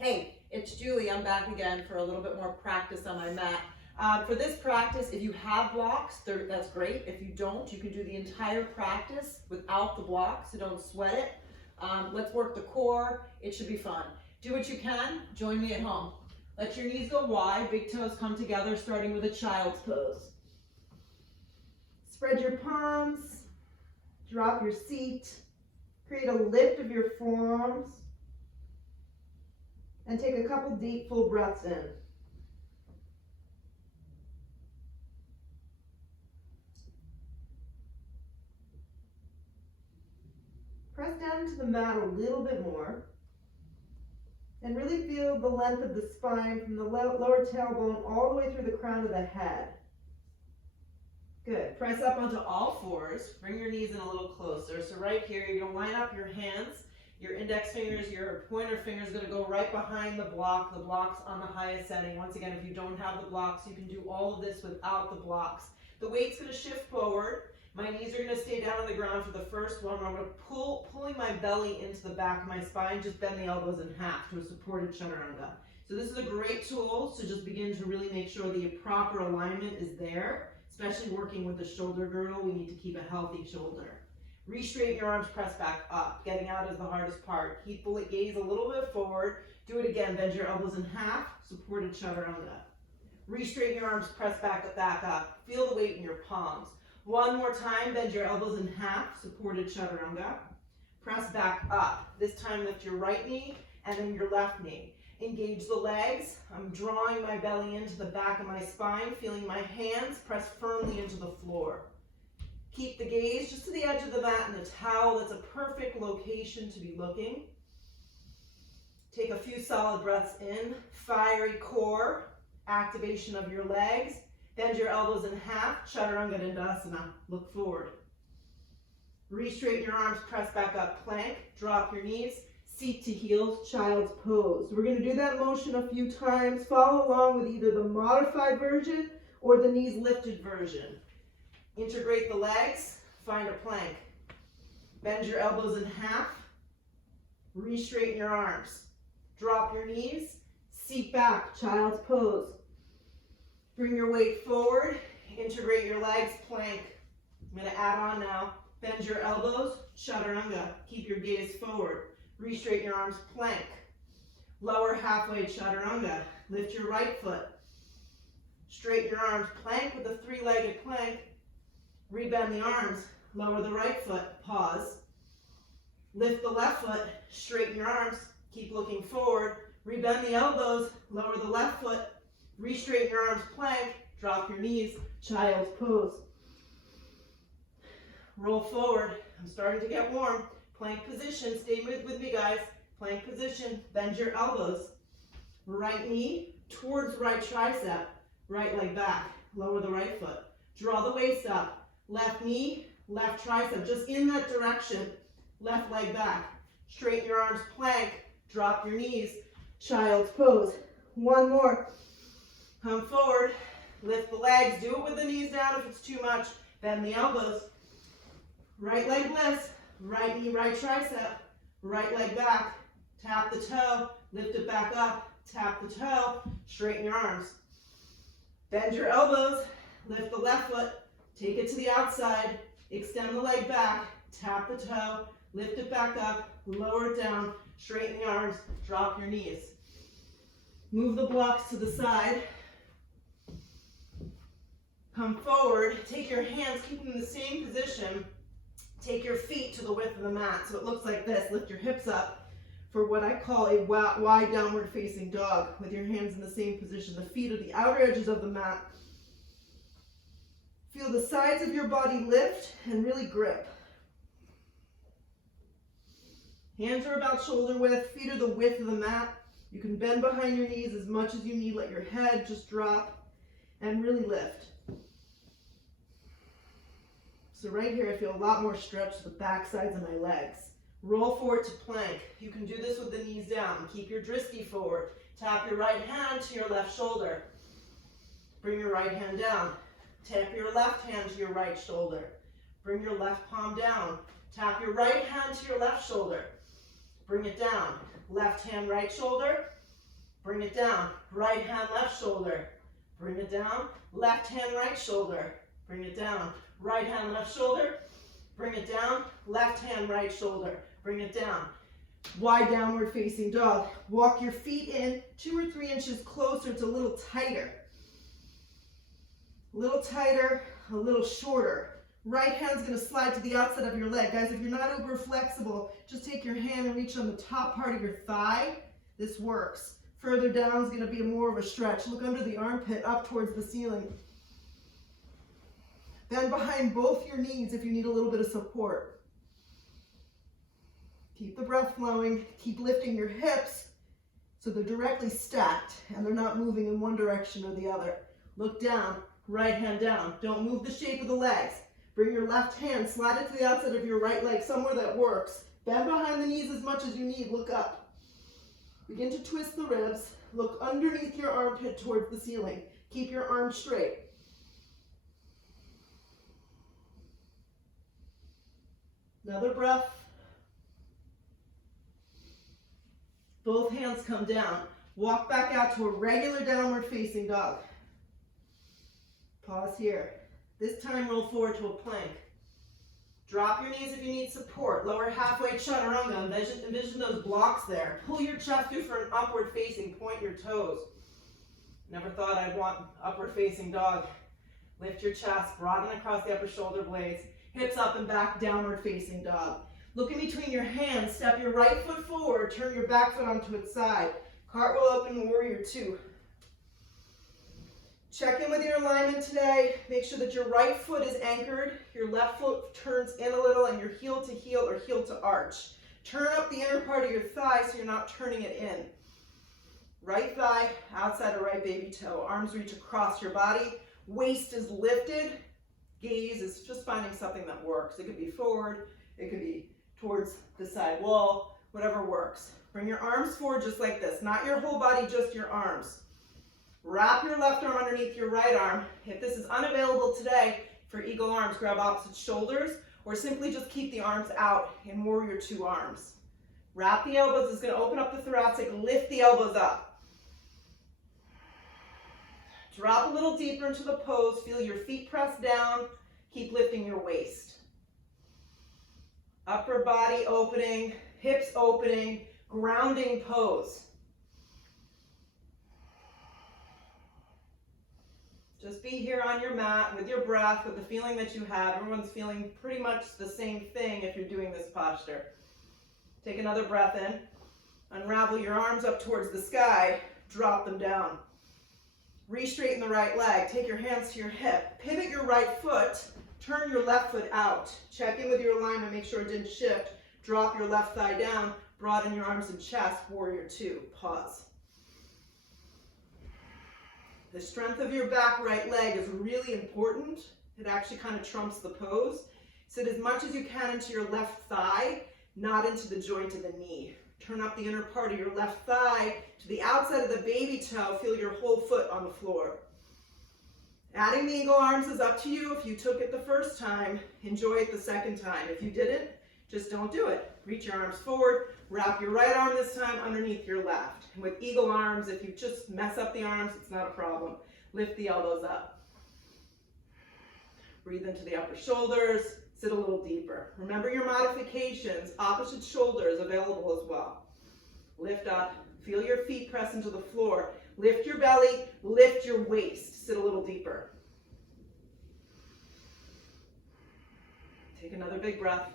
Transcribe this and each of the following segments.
Hey, it's Julie. I'm back again for a little bit more practice on my mat. For this practice, if you have blocks, that's great. If you don't, you can do the entire practice without the blocks, so don't sweat it. Let's work the core. It should be fun. Do what you can. Join me at home. Let your knees go wide. Big toes come together, starting with a child's pose. Spread your palms. Drop your seat. Create a lift of your forearms. And take a couple deep, full breaths in. Press down into the mat a little bit more. And really feel the length of the spine from the lower tailbone all the way through the crown of the head. Good. Press up onto all fours. Bring your knees in a little closer. So right here, you're going to line up your hands. Your index fingers, your pointer finger is going to go right behind the block. The block's on the highest setting. Once again, if you don't have the blocks, you can do all of this without the blocks. The weight's going to shift forward. My knees are going to stay down on the ground for the first one. I'm going to pulling my belly into the back of my spine. Just bend the elbows in half to a supported chaturanga. So this is a great tool. So just begin to really make sure the proper alignment is there. Especially working with the shoulder girdle, we need to keep a healthy shoulder. Re-straighten your arms, press back up. Getting out is the hardest part. Keep the gaze a little bit forward. Do it again. Bend your elbows in half. Supported chaturanga. Re-straighten your arms, press back up. Feel the weight in your palms. One more time. Bend your elbows in half. Supported chaturanga. Press back up. This time lift your right knee and then your left knee. Engage the legs. I'm drawing my belly into the back of my spine. Feeling my hands press firmly into the floor. Keep the gaze just to the edge of the mat and the towel. That's a perfect location to be looking. Take a few solid breaths in. Fiery core. Activation of your legs. Bend your elbows in half. Chaturanga Dandasana. Look forward. Re-straighten your arms. Press back up. Plank. Drop your knees. Seat to heels. Child's pose. We're going to do that motion a few times. Follow along with either the modified version or the knees lifted version. Integrate the legs, find a plank. Bend your elbows in half. Re-straighten your arms. Drop your knees. Seat back, child's pose. Bring your weight forward. Integrate your legs, plank. I'm going to add on now. Bend your elbows, chaturanga. Keep your gaze forward. Re-straighten your arms, plank. Lower halfway, chaturanga. Lift your right foot. Straighten your arms, plank with a three-legged plank. Rebend the arms, lower the right foot, pause. Lift the left foot, straighten your arms, keep looking forward. Rebend the elbows, lower the left foot, re-straighten your arms, plank, drop your knees, child's pose. Roll forward, I'm starting to get warm. Plank position, stay with me guys. Plank position, bend your elbows. Right knee towards right tricep, right leg back, lower the right foot. Draw the waist up. Left knee, left tricep, just in that direction. Left leg back. Straighten your arms, plank. Drop your knees. Child's pose. One more. Come forward. Lift the legs. Do it with the knees down if it's too much. Bend the elbows. Right leg lifts. Right knee, right tricep. Right leg back. Tap the toe. Lift it back up. Tap the toe. Straighten your arms. Bend your elbows. Lift the left foot. Take it to the outside, extend the leg back, tap the toe, lift it back up, lower it down, straighten the arms, drop your knees. Move the blocks to the side. Come forward, take your hands, keep them in the same position. Take your feet to the width of the mat so it looks like this. Lift your hips up for what I call a wide downward facing dog with your hands in the same position. The feet are the outer edges of the mat. Feel the sides of your body lift and really grip. Hands are about shoulder width, feet are the width of the mat. You can bend behind your knees as much as you need. Let your head just drop and really lift. So right here I feel a lot more stretch to the back sides of my legs. Roll forward to plank. You can do this with the knees down. Keep your drishti forward. Tap your right hand to your left shoulder. Bring your right hand down. Tap your left hand to your right shoulder. Bring your left palm down. Tap your right hand to your left shoulder. Bring it down. Left hand, right shoulder. Bring it down. Right hand, left shoulder. Bring it down. Left hand, right shoulder. Bring it down. Right hand, left shoulder. Bring it down. Left hand, right shoulder. Bring it down. Wide downward facing dog. Walk your feet in 2 or 3 inches closer. It's a little tighter. A little tighter, a little shorter. Right hand's going to slide to the outside of your leg. Guys, if you're not uber flexible, just take your hand and reach on the top part of your thigh. This works. Further down is going to be more of a stretch. Look under the armpit, up towards the ceiling. Bend behind both your knees if you need a little bit of support. Keep the breath flowing. Keep lifting your hips so they're directly stacked and they're not moving in one direction or the other. Look down, right hand down. Don't move the shape of the legs. Bring your left hand, slide it to the outside of your right leg, somewhere that works. Bend behind the knees as much as you need. Look up. Begin to twist the ribs. Look underneath your armpit towards the ceiling. Keep your arms straight. Another breath. Both hands come down. Walk back out to a regular downward facing dog. Pause here. This time roll forward to a plank. Drop your knees if you need support. Lower halfway chaturanga. Envision those blocks there. Pull your chest through for an upward facing. Point your toes. Never thought I'd want upward facing dog. Lift your chest. Broaden across the upper shoulder blades. Hips up and back. Downward facing dog. Look in between your hands. Step your right foot forward. Turn your back foot onto its side. Cartwheel open, warrior two. Check in with your alignment today. Make sure that your right foot is anchored, your left foot turns in a little, and you're heel to heel or heel to arch. Turn up the inner part of your thigh so you're not turning it in. Right thigh, outside of right baby toe. Arms reach across your body. Waist is lifted. Gaze is just finding something that works. It could be forward. It could be towards the side wall. Whatever works. Bring your arms forward just like this. Not your whole body, just your arms. Wrap your left arm underneath your right arm. If this is unavailable today for eagle arms, grab opposite shoulders or simply just keep the arms out in warrior two arms. Wrap the elbows. It's going to open up the thoracic. Lift the elbows up. Drop a little deeper into the pose. Feel your feet press down. Keep lifting your waist. Upper body opening, hips opening, grounding pose. Just be here on your mat with your breath, with the feeling that you have. Everyone's feeling pretty much the same thing if you're doing this posture. Take another breath in. Unravel your arms up towards the sky. Drop them down. Re-straighten the right leg. Take your hands to your hip. Pivot your right foot. Turn your left foot out. Check in with your alignment. Make sure it didn't shift. Drop your left thigh down. Broaden your arms and chest. Warrior two. Pause. The strength of your back right leg is really important. It actually kind of trumps the pose. Sit as much as you can into your left thigh, not into the joint of the knee. Turn up the inner part of your left thigh to the outside of the baby toe. Feel your whole foot on the floor. Adding the eagle arms is up to you. If you took it the first time, enjoy it the second time. If you didn't, just don't do it. Reach your arms forward. Wrap your right arm this time underneath your left. And with eagle arms, if you just mess up the arms, it's not a problem. Lift the elbows up. Breathe into the upper shoulders. Sit a little deeper. Remember your modifications. Opposite shoulders available as well. Lift up. Feel your feet press into the floor. Lift your belly. Lift your waist. Sit a little deeper. Take another big breath.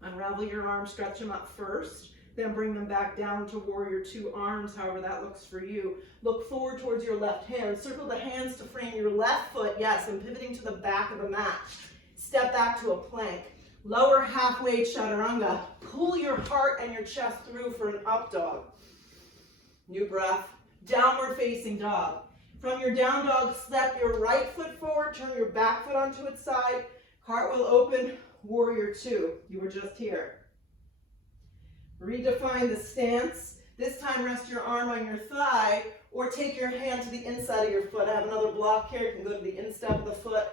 Unravel your arms, stretch them up first, then bring them back down to warrior two arms, however that looks for you. Look forward towards your left hand. Circle the hands to frame your left foot. Yes, I'm pivoting to the back of the mat. Step back to a plank. Lower halfway chaturanga. Pull your heart and your chest through for an up dog. New breath. Downward facing dog. From your down dog, step your right foot forward, turn your back foot onto its side. Cartwheel open. Warrior two, you were just here. Redefine the stance. This time rest your arm on your thigh or take your hand to the inside of your foot. I have another block here. You can go to the instep of the foot.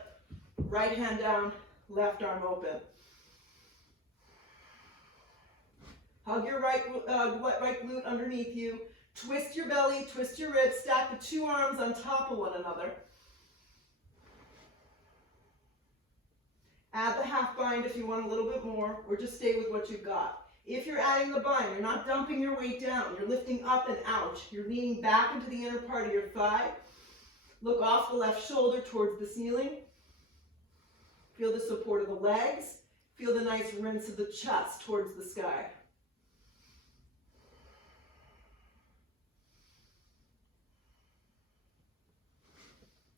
Right hand down, left arm open. Hug your right glute underneath you. Twist your belly, twist your ribs, stack the two arms on top of one another. Add the half bind if you want a little bit more, or just stay with what you've got. If you're adding the bind, you're not dumping your weight down. You're lifting up and out. You're leaning back into the inner part of your thigh. Look off the left shoulder towards the ceiling. Feel the support of the legs. Feel the nice rinse of the chest towards the sky.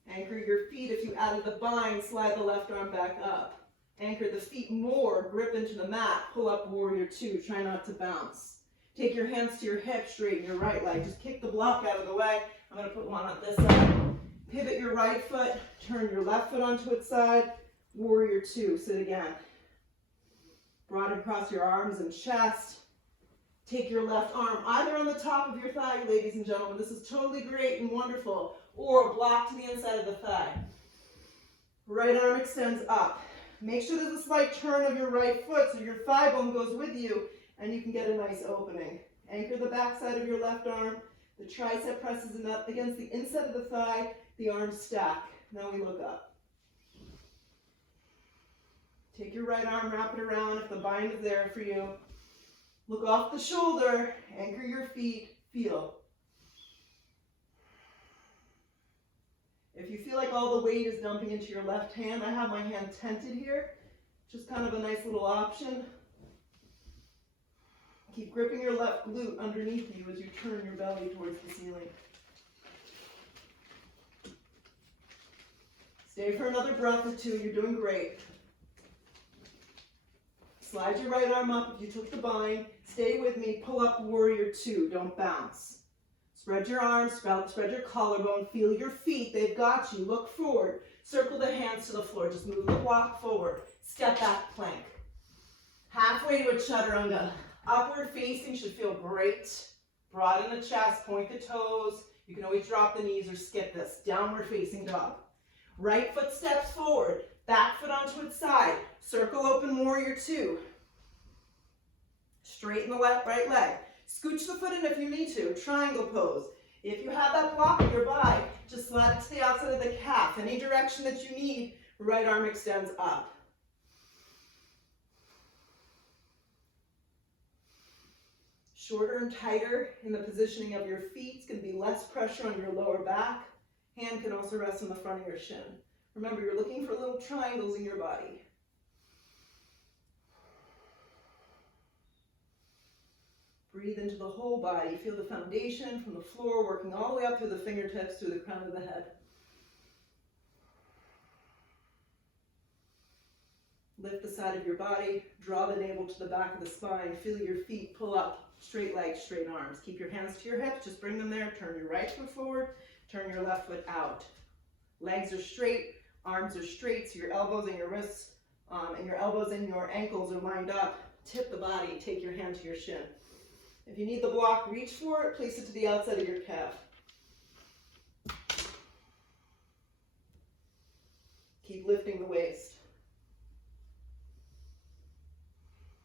Anchor your feet. If you added the bind, slide the left arm back up. Anchor the feet more, grip into the mat, pull up warrior two, try not to bounce. Take your hands to your hips, straighten your right leg. Just kick the block out of the way. I'm going to put one on this side. Pivot your right foot, turn your left foot onto its side, warrior two, sit again. Broaden across your arms and chest. Take your left arm either on the top of your thigh, ladies and gentlemen. This is totally great and wonderful. Or a block to the inside of the thigh. Right arm extends up. Make sure there's a slight turn of your right foot so your thigh bone goes with you and you can get a nice opening. Anchor the back side of your left arm. The tricep presses up against the inside of the thigh. The arms stack. Now we look up. Take your right arm, wrap it around if the bind is there for you. Look off the shoulder. Anchor your feet. Feel. If you feel like all the weight is dumping into your left hand, I have my hand tented here. Just kind of a nice little option. Keep gripping your left glute underneath you as you turn your belly towards the ceiling. Stay for another breath or two. You're doing great. Slide your right arm up if you took the bind. Stay with me. Pull up warrior two. Don't bounce. Spread your arms, spread your collarbone, feel your feet, they've got you. Look forward, circle the hands to the floor, just move the block forward. Step back plank. Halfway to a chaturanga. Upward facing should feel great. Broaden the chest, point the toes. You can always drop the knees or skip this. Downward facing dog. Right foot steps forward, back foot onto its side. Circle open warrior two. Straighten the right leg. Scooch the foot in if you need to, triangle pose. If you have that block in your body, just slide it to the outside of the calf. Any direction that you need, right arm extends up. Shorter and tighter in the positioning of your feet. It's going to be less pressure on your lower back. Hand can also rest on the front of your shin. Remember, you're looking for little triangles in your body. Breathe into the whole body. Feel the foundation from the floor, working all the way up through the fingertips, through the crown of the head. Lift the side of your body. Draw the navel to the back of the spine. Feel your feet pull up. Straight legs, straight arms. Keep your hands to your hips. Just bring them there. Turn your right foot forward. Turn your left foot out. Legs are straight. Arms are straight. So your elbows and your wrists and your elbows and your ankles are lined up. Tip the body. Take your hand to your shin. If you need the block, reach for it, place it to the outside of your calf. Keep lifting the waist.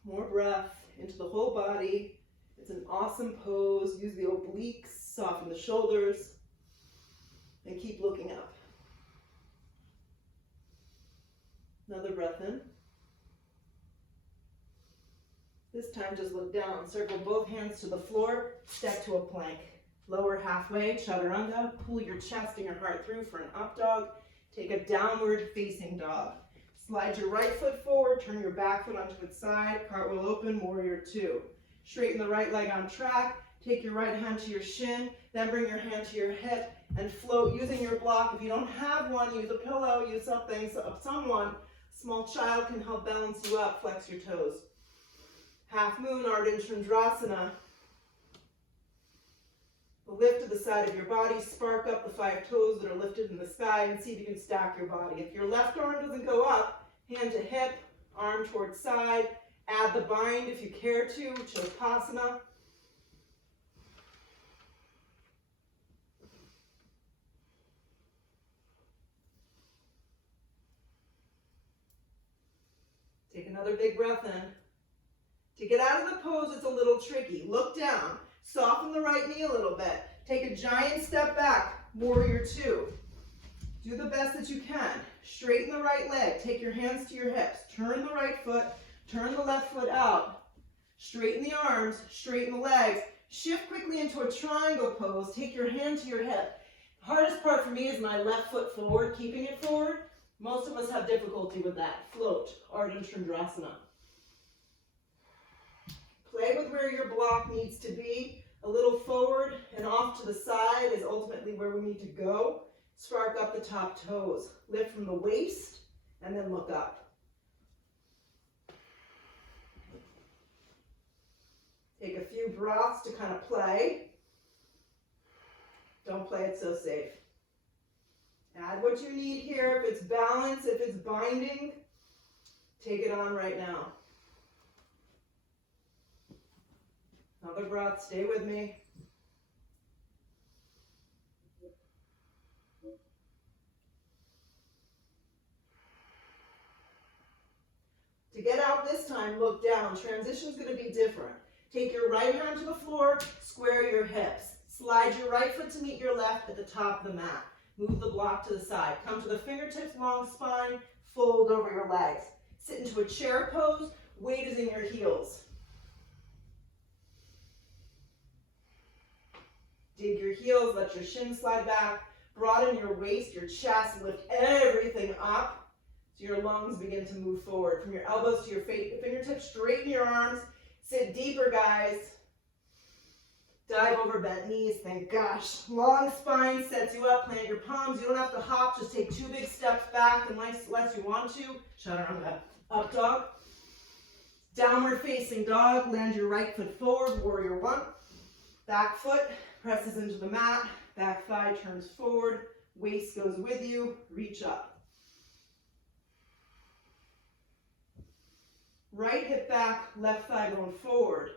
More breath into the whole body. It's an awesome pose. Use the obliques, soften the shoulders, and keep looking up. Another breath in. This time just look down, circle both hands to the floor, step to a plank. Lower halfway, chaturanga, pull your chest and your heart through for an up dog. Take a downward facing dog. Slide your right foot forward, turn your back foot onto its side, cartwheel open, warrior two. Straighten the right leg on track, take your right hand to your shin, then bring your hand to your hip and float using your block. If you don't have one, use a pillow, use something, someone, small child can help balance you up, flex your toes. Half moon, Ardha Chandrasana. Lift to the side of your body, spark up the 5 toes that are lifted in the sky and see if you can stack your body. If your left arm doesn't go up, hand to hip, arm towards side. Add the bind if you care to, Shavasana. Take another big breath in. To get out of the pose, it's a little tricky. Look down, soften the right knee a little bit. Take a giant step back, warrior two. Do the best that you can. Straighten the right leg, take your hands to your hips. Turn the right foot, turn the left foot out. Straighten the arms, straighten the legs. Shift quickly into a triangle pose, take your hand to your hip. The hardest part for me is my left foot forward, keeping it forward. Most of us have difficulty with that. Float, Ardha Chandrasana. Play with where your block needs to be. A little forward and off to the side is ultimately where we need to go. Spark up the top toes. Lift from the waist and then look up. Take a few breaths to kind of play. Don't play it so safe. Add what you need here. If it's balance, if it's binding, take it on right now. Another breath, stay with me. To get out this time, look down. Transition's going to be different. Take your right hand to the floor, square your hips. Slide your right foot to meet your left at the top of the mat. Move the block to the side. Come to the fingertips, long spine, fold over your legs. Sit into a chair pose, weight is in your heels. Dig your heels, let your shins slide back, broaden your waist, your chest, lift everything up so your lungs begin to move forward. From your elbows to your fingertips, straighten your arms, sit deeper, guys. Dive over bent knees, thank gosh. Long spine sets you up, plant your palms. You don't have to hop, just take 2 big steps back unless you want to. Chaturanga, up dog. Downward facing dog, land your right foot forward, warrior one. Back foot presses into the mat, back thigh turns forward, waist goes with you, reach up. Right hip back, left thigh going forward.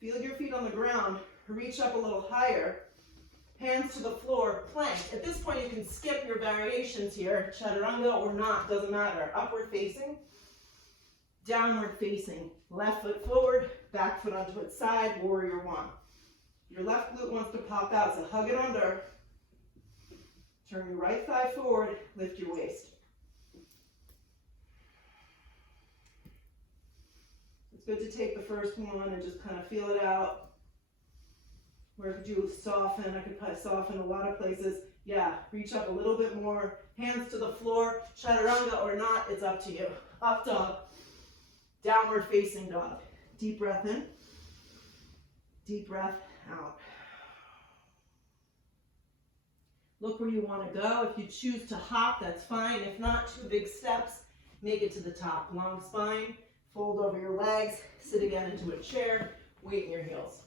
Feel your feet on the ground, reach up a little higher, hands to the floor, plank. At this point you can skip your variations here, chaturanga or not, doesn't matter. Upward facing, downward facing, left foot forward, back foot onto its side, warrior one. Your left glute wants to pop out, so hug it under. Turn your right thigh forward, lift your waist. It's good to take the first one and just kind of feel it out. Where could you soften? I could probably soften a lot of places. Yeah, reach up a little bit more. Hands to the floor. Chaturanga or not, it's up to you. Up dog. Downward facing dog. Deep breath in. Deep breath out. Look where you want to go. If you choose to hop, that's fine. If not, 2 big steps. Make it to the top. Long spine. Fold over your legs. Sit again into a chair. Weight in your heels.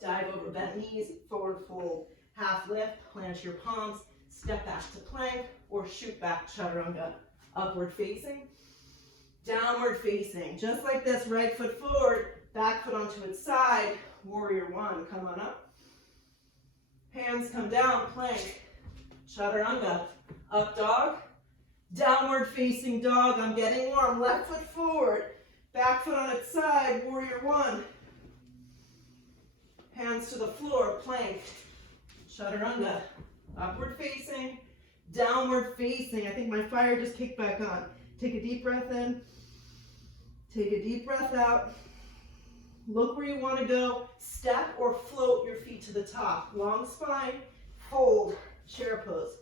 Dive over bent knees. Forward fold. Half lift. Plant your palms. Step back to plank or shoot back chaturanga. Upward facing. Downward facing. Just like this. Right foot forward. Back foot onto its side. Warrior one. Come on up. Hands come down. Plank. Chaturanga. Up dog. Downward facing dog. I'm getting warm. Left foot forward. Back foot on its side. Warrior one. Hands to the floor. Plank. Chaturanga. Upward facing. Downward facing. I think my fire just kicked back on. Take a deep breath in. Take a deep breath out. Look where you want to go. Step or float your feet to the top. Long spine. Fold. Chair pose.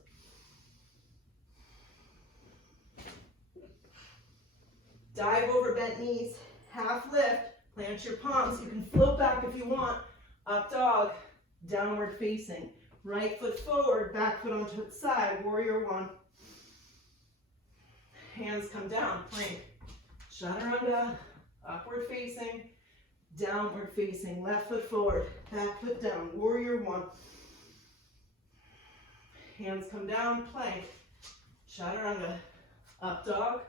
Dive over bent knees. Half lift. Plant your palms. You can float back if you want. Up dog. Downward facing. Right foot forward. Back foot onto its side. Warrior one. Hands come down. Plank. Chaturanga. Upward facing. Downward facing. Left foot forward. Back foot down. Warrior one. Hands come down. Plank. Chaturanga. Up dog.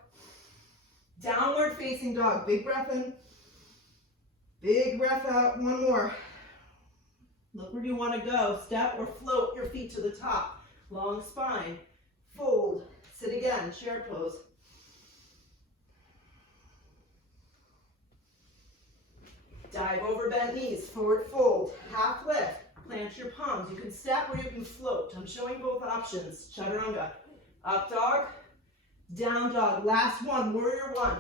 Downward facing dog. Big breath in. Big breath out. One more. Look where you want to go. Step or float your feet to the top. Long spine. Fold. Sit again. Chair pose. Dive over bent knees, forward fold, half lift, plant your palms. You can step or you can float. I'm showing both options. Chaturanga. Up dog, down dog. Last one, warrior one.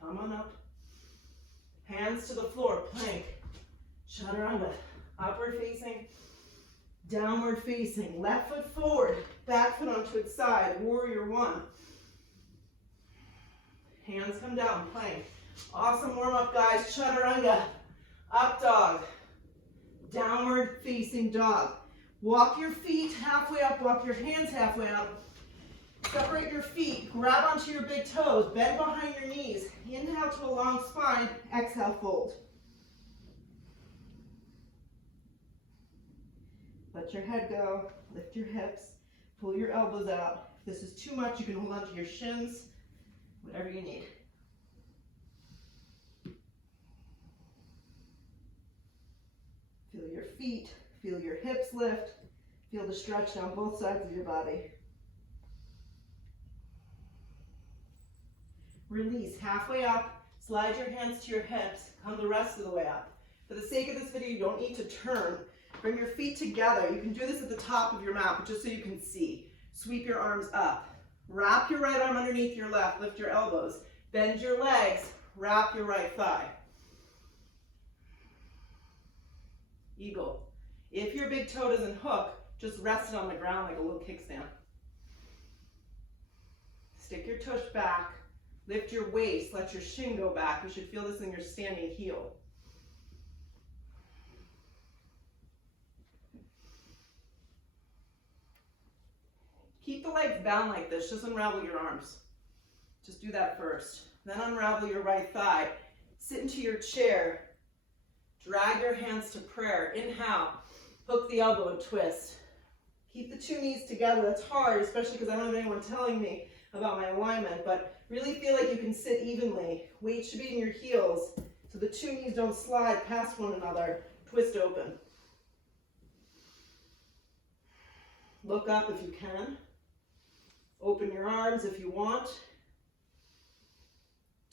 Come on up. Hands to the floor, plank. Chaturanga. Upward facing, downward facing. Left foot forward, back foot onto its side. Warrior one. Hands come down, plank. Awesome warm up, guys. Chaturanga. Up dog. Downward facing dog. Walk your feet halfway up, walk your hands halfway up. Separate your feet, grab onto your big toes, bend behind your knees. Inhale to a long spine, exhale, fold. Let your head go, lift your hips, pull your elbows out. If this is too much, you can hold on to your shins, whatever you need. Feel your feet, feel your hips lift, feel the stretch down both sides of your body. Release, halfway up, slide your hands to your hips, come the rest of the way up. For the sake of this video, you don't need to turn. Bring your feet together. You can do this at the top of your mat, but just so you can see. Sweep your arms up. Wrap your right arm underneath your left, lift your elbows. Bend your legs, wrap your right thigh. Eagle. If your big toe doesn't hook, just rest it on the ground like a little kickstand. Stick your tush back. Lift your waist, let your shin go back. You should feel this in your standing heel. Keep the legs bound like this, just unravel your arms. Just do that first. Then unravel your right thigh. Sit into your chair. Drag your hands to prayer. Inhale, hook the elbow and twist. Keep the two knees together. That's hard, especially because I don't have anyone telling me about my alignment, but really feel like you can sit evenly. Weight should be in your heels so the two knees don't slide past one another. Twist open. Look up if you can. Open your arms if you want.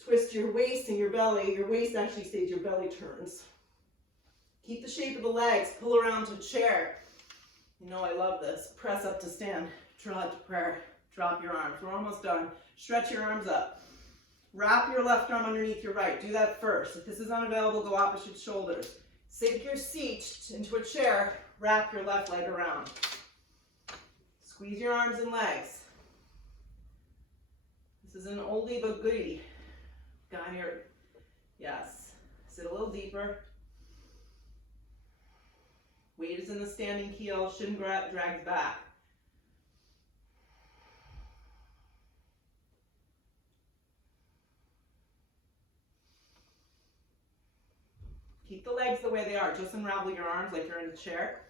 Twist your waist and your belly. Your waist actually stays, your belly turns. Keep the shape of the legs. Pull around to chair. You know I love this. Press up to stand. Draw it to prayer. Drop your arms. We're almost done. Stretch your arms up. Wrap your left arm underneath your right. Do that first. If this is unavailable, go opposite shoulders. Sink your seat into a chair. Wrap your left leg around. Squeeze your arms and legs. This is an oldie but goodie. Down your, yes. Sit a little deeper. Weight is in the standing heel. Shin drags back. Keep the legs the way they are. Just unravel your arms like you're in a chair.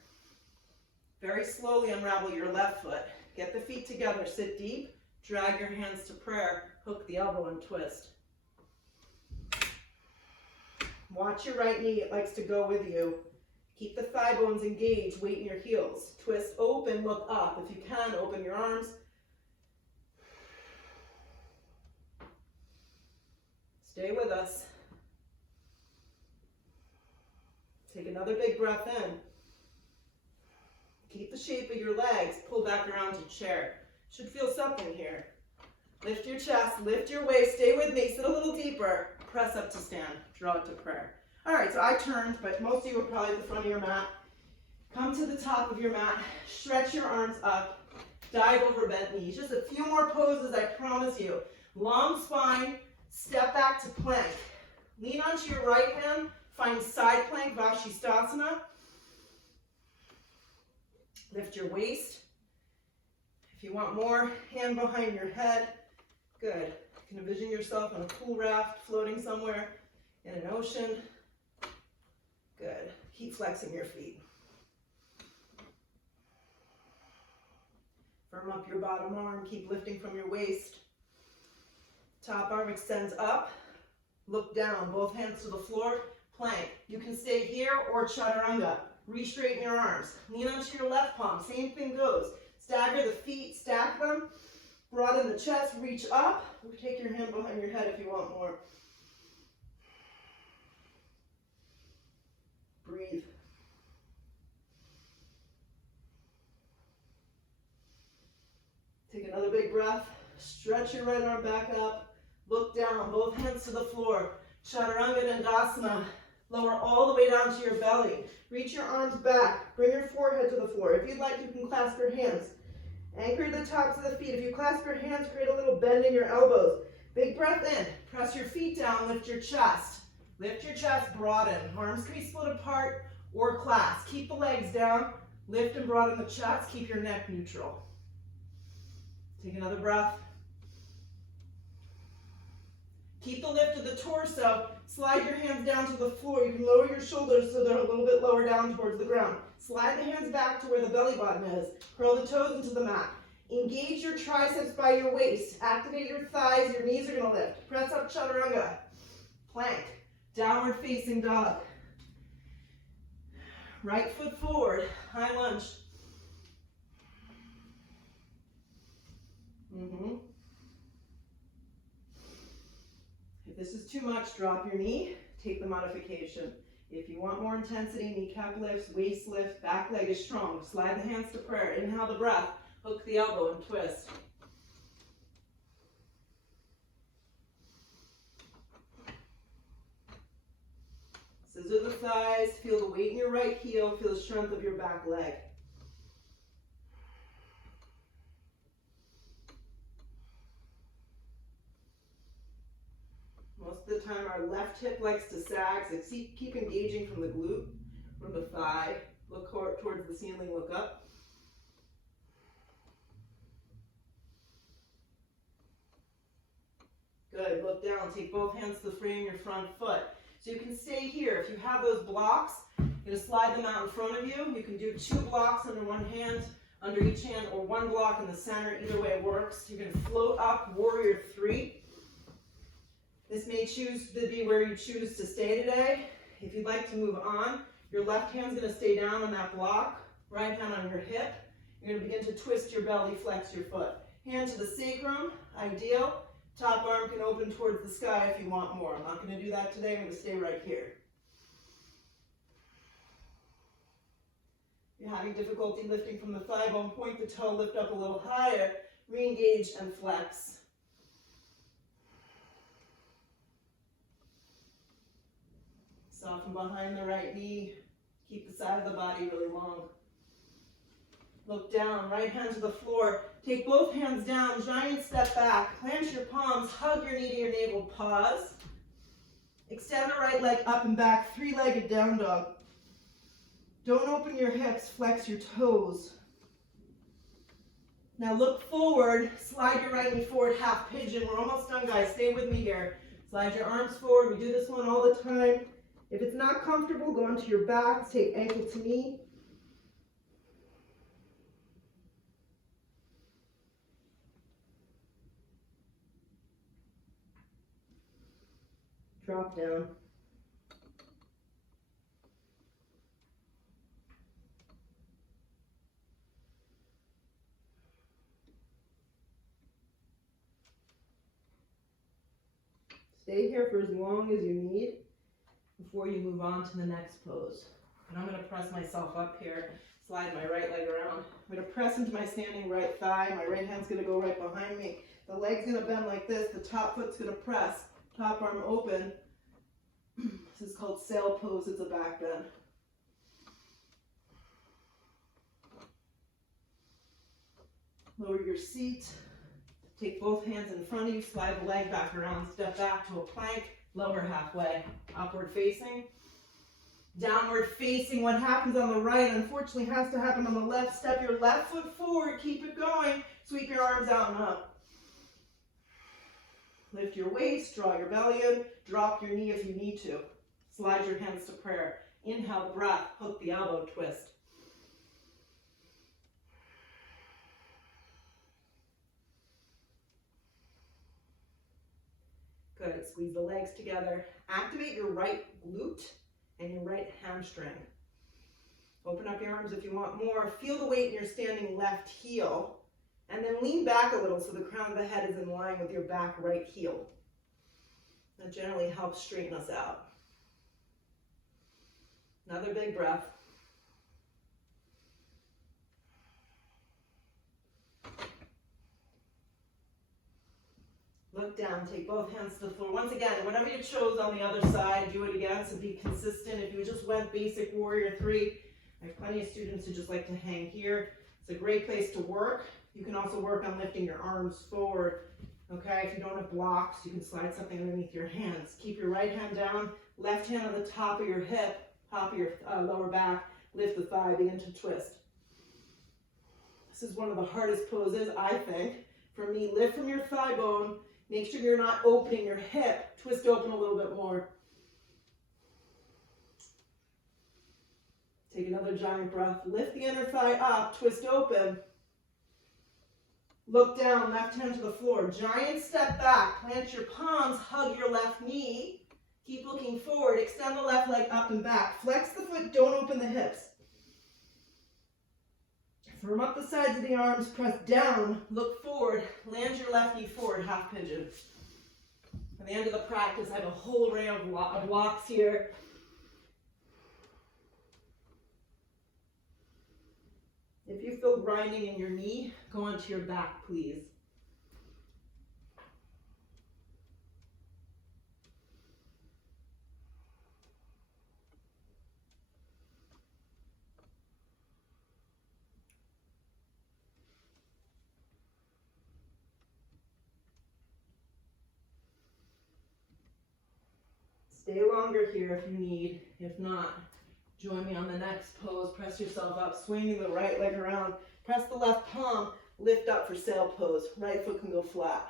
Very slowly unravel your left foot. Get the feet together. Sit deep. Drag your hands to prayer. Hook the elbow and twist. Watch your right knee. It likes to go with you. Keep the thigh bones engaged. Weight in your heels. Twist open. Look up. If you can, open your arms. Stay with us. Take another big breath in. Keep the shape of your legs. Pull back around to chair. Should feel something here. Lift your chest, lift your waist. Stay with me. Sit a little deeper. Press up to stand. Draw it to prayer. All right, so I turned, but most of you are probably at the front of your mat. Come to the top of your mat. Stretch your arms up. Dive over bent knees. Just a few more poses, I promise you. Long spine. Step back to plank. Lean onto your right hand. Find side plank, Vashisthasana. Lift your waist. If you want more, hand behind your head. Good. You can envision yourself on a pool raft, floating somewhere in an ocean. Good. Keep flexing your feet. Firm up your bottom arm. Keep lifting from your waist. Top arm extends up. Look down. Both hands to the floor. Plank. You can stay here or chaturanga. Re-straighten your arms. Lean onto your left palm. Same thing goes. Stagger the feet. Stack them. Broaden the chest. Reach up. Or take your hand behind your head if you want more. breathe. Take another big breath. Stretch your right arm back up. Look down, both hands to the floor. Chaturanga Dandasana. Lower all the way down to your belly. Reach your arms back. Bring your forehead to the floor. If you'd like, you can clasp your hands. Anchor the tops of the feet. If you clasp your hands, create a little bend in your elbows. Big breath in. Press your feet down. Lift your chest. Lift your chest, broaden. Arms can be split apart or clasp. Keep the legs down. Lift and broaden the chest. Keep your neck neutral. Take another breath. Keep the lift of the torso. Slide your hands down to the floor. You can lower your shoulders so they're a little bit lower down towards the ground. Slide the hands back to where the belly button is. Curl the toes into the mat. Engage your triceps by your waist. Activate your thighs. Your knees are going to lift. Press up chaturanga. Plank. Downward facing dog. Right foot forward. High lunge. If this is too much, drop your knee, take the modification. If you want more intensity, kneecap lifts, waist lifts, back leg is strong. Slide the hands to prayer. Inhale the breath, hook the elbow and twist. Scissor the thighs, feel the weight in your right heel, feel the strength of your back leg. Most of the time our left hip likes to sag, so keep engaging from the glute, from the thigh. Look towards the ceiling, look up. Good, look down, take both hands to the frame of your front foot. So you can stay here. If you have those blocks, you're going to slide them out in front of you. You can do 2 blocks under one hand, under each hand, or 1 block in the center. Either way works. You can float up, warrior 3. This may choose to be where you choose to stay today. If you'd like to move on, your left hand's going to stay down on that block, right hand on your hip. You're going to begin to twist your belly, flex your foot. Hand to the sacrum, ideal. Top arm can open towards the sky if you want more. I'm not going to do that today. I'm going to stay right here. If you're having difficulty lifting from the thigh bone, point the toe, lift up a little higher, re-engage and flex. Soften behind the right knee. Keep the side of the body really long. Look down, right hand to the floor. Take both hands down, giant step back. Clench your palms, hug your knee to your navel, pause. Extend the right leg up and back, 3-legged down dog. Don't open your hips, flex your toes. Now look forward, slide your right knee forward, half pigeon. We're almost done, guys. Stay with me here. Slide your arms forward. We do this one all the time. If it's not comfortable, go onto your back. Take ankle to knee. Drop down. Stay here for as long as you need before you move on to the next pose. And I'm going to press myself up here, slide my right leg around. I'm going to press into my standing right thigh. My right hand's going to go right behind me. The leg's going to bend like this. The top foot's going to press. Top arm open. This is called sail pose. It's a back bend. Lower your seat. Take both hands in front of you. Slide the leg back around. Step back to a plank. Lower halfway. Upward facing. Downward facing. What happens on the right, unfortunately, has to happen on the left. Step your left foot forward. Keep it going. Sweep your arms out and up. Lift your waist, draw your belly in, drop your knee if you need to. Slide your hands to prayer. Inhale the breath, hook the elbow, twist. Good, squeeze the legs together. Activate your right glute and your right hamstring. Open up your arms if you want more. Feel the weight in your standing left heel. And then lean back a little so the crown of the head is in line with your back right heel. That generally helps straighten us out. Another big breath. Look down, take both hands to the floor. Once again, whatever you chose on the other side, do it again, so be consistent. If you just went basic warrior 3, I have plenty of students who just like to hang here. It's a great place to work. You can also work on lifting your arms forward. Okay, if you don't have blocks, you can slide something underneath your hands. Keep your right hand down, left hand on the top of your hip, top of your lower back, lift the thigh, begin to twist. This is one of the hardest poses, I think. For me, lift from your thigh bone, make sure you're not opening your hip, twist open a little bit more. Take another giant breath, lift the inner thigh up, twist open. Look down, left hand to the floor. Giant step back, plant your palms, hug your left knee. Keep looking forward, extend the left leg up and back. Flex the foot, don't open the hips. Firm up the sides of the arms, press down, look forward, land your left knee forward, half pigeon. At the end of the practice, I have a whole array of blocks here. If you feel grinding in your knee, go onto your back, please. Stay longer here if you need. If not, join me on the next pose. Press yourself up, swinging the right leg around. Press the left palm, lift up for sail pose. Right foot can go flat.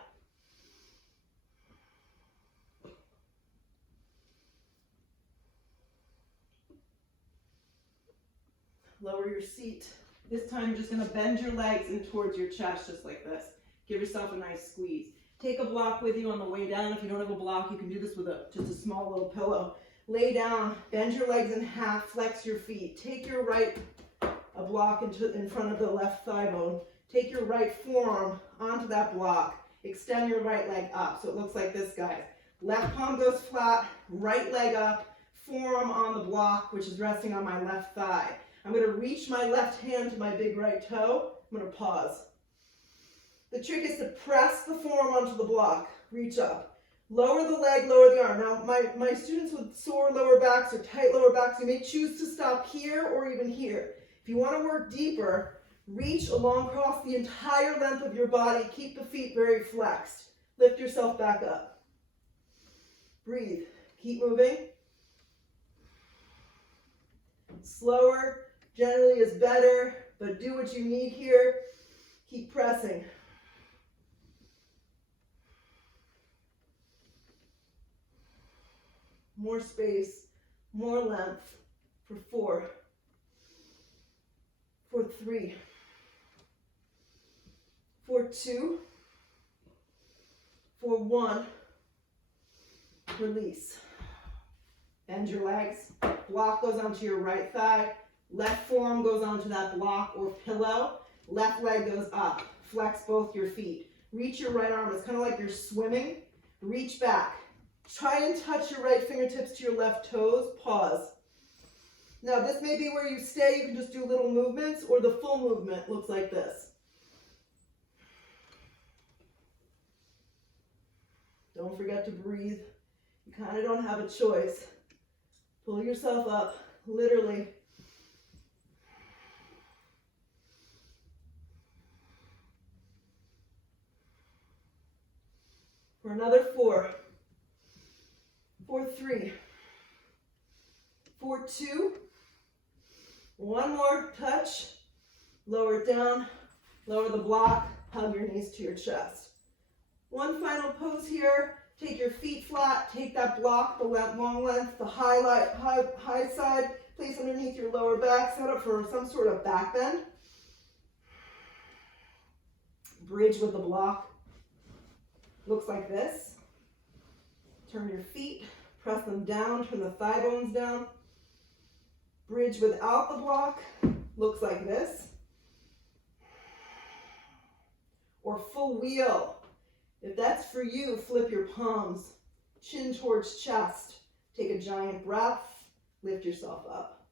Lower your seat. This time you're just gonna bend your legs in towards your chest, just like this. Give yourself a nice squeeze. Take a block with you on the way down. If you don't have a block, you can do this with just a small little pillow. Lay down, bend your legs in half, flex your feet. Take your right block in front of the left thigh bone. Take your right forearm onto that block. Extend your right leg up, so it looks like this, guys. Left palm goes flat, right leg up, forearm on the block, which is resting on my left thigh. I'm going to reach my left hand to my big right toe. I'm going to pause. The trick is to press the forearm onto the block. Reach up. Lower the leg, lower the arm. Now, my students with sore lower backs or tight lower backs, you may choose to stop here or even here. If you want to work deeper, reach along across the entire length of your body. Keep the feet very flexed. Lift yourself back up. Breathe. Keep moving. Slower generally is better, but do what you need here. Keep pressing. More space, more length for 4, for 3, for 2, for 1, release. Bend your legs, block goes onto your right thigh, left forearm goes onto that block or pillow, left leg goes up, flex both your feet. Reach your right arm, it's kind of like you're swimming, reach back. Try and touch your right fingertips to your left toes, pause. Now this may be where you stay, you can just do little movements, or the full movement looks like this. Don't forget to breathe. You kind of don't have a choice. Pull yourself up, literally. For another 4, for 3, for 2, 1 more touch, lower it down, lower the block, hug your knees to your chest. One final pose here. Take your feet flat, take that block, the long length, the high side, place underneath your lower back, set up for some sort of back bend. Bridge with the block. Looks like this. Turn your feet, press them down, turn the thigh bones down. Bridge without the block. Looks like this. Or full wheel. If that's for you, flip your palms, chin towards chest. Take a giant breath, lift yourself up.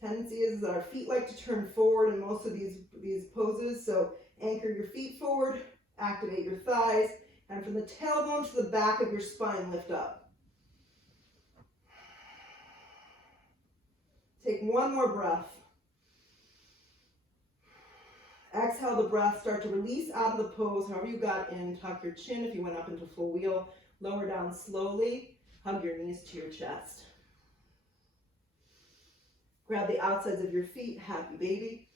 Tendency is that our feet like to turn forward in most of these poses, so anchor your feet forward, activate your thighs, and from the tailbone to the back of your spine, lift up. Take one more breath. Exhale the breath, start to release out of the pose, however you got in. Tuck your chin if you went up into full wheel. Lower down slowly, hug your knees to your chest. Grab the outsides of your feet, happy baby.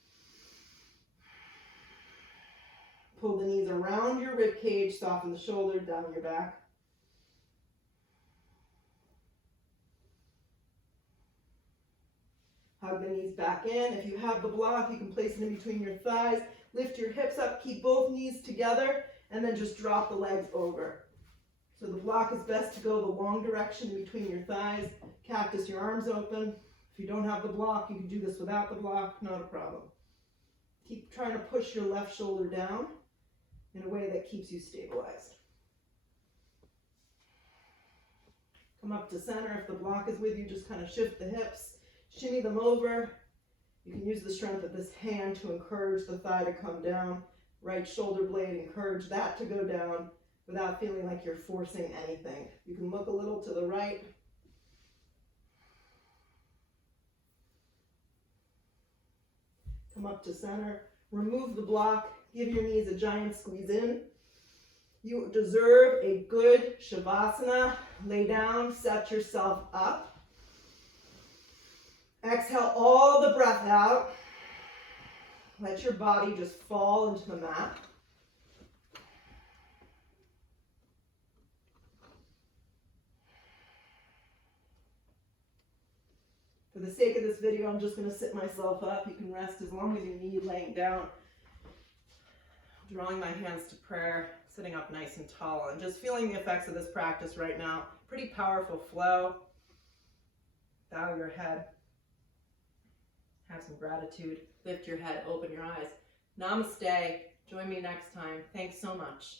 Pull the knees around your rib cage, soften the shoulder, down your back. Hug the knees back in. If you have the block, you can place it in between your thighs. Lift your hips up, keep both knees together, and then just drop the legs over. So the block is best to go the long direction between your thighs. Cactus your arms open. If you don't have the block, you can do this without the block, not a problem. Keep trying to push your left shoulder down in a way that keeps you stabilized. Come up to center. If the block is with you, just kind of shift the hips, shimmy them over. You can use the strength of this hand to encourage the thigh to come down. Right shoulder blade, encourage that to go down without feeling like you're forcing anything. You can look a little to the right. Come up to center. Remove the block. Give your knees a giant squeeze in. You deserve a good Shavasana. Lay down, set yourself up. Exhale all the breath out. Let your body just fall into the mat. For the sake of this video, I'm just going to sit myself up. You can rest as long as you need laying down. Drawing my hands to prayer, sitting up nice and tall, and just feeling the effects of this practice right now. Pretty powerful flow. Bow your head. Have some gratitude. Lift your head, open your eyes. Namaste. Join me next time. Thanks so much.